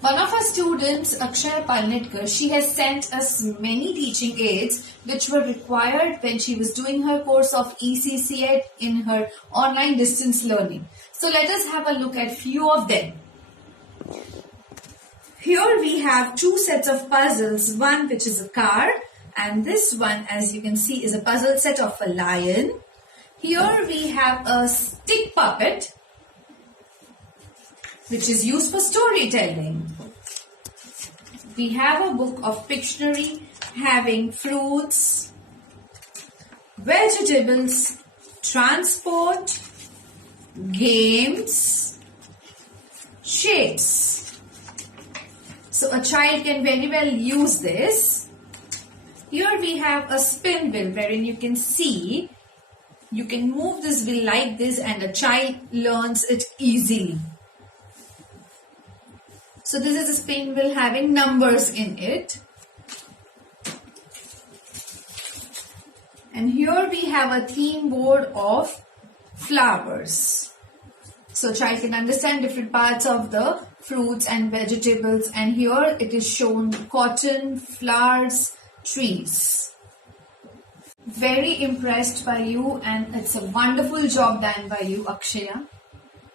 One of our students, Akshaya Palnitkar, she has sent us many teaching aids which were required when she was doing her course of ECCET in her online distance learning. So let us have a look at few of them. Here we have two sets of puzzles, one which is a car and this one, as you can see, is a puzzle set of a lion. Here we have a stick puppet which is used for storytelling. We have a book of Pictionary having fruits, vegetables, transport, games, shapes. So a child can very well use this. Here we have a spin wheel wherein you can see you can move this wheel like this and a child learns it easily. So this is a spin wheel having numbers in it. And here we have a theme board of flowers. So child can understand different parts of the fruits and vegetables, and here it is shown cotton, flowers, trees. Very impressed by you, and it's a wonderful job done by you, Akshaya.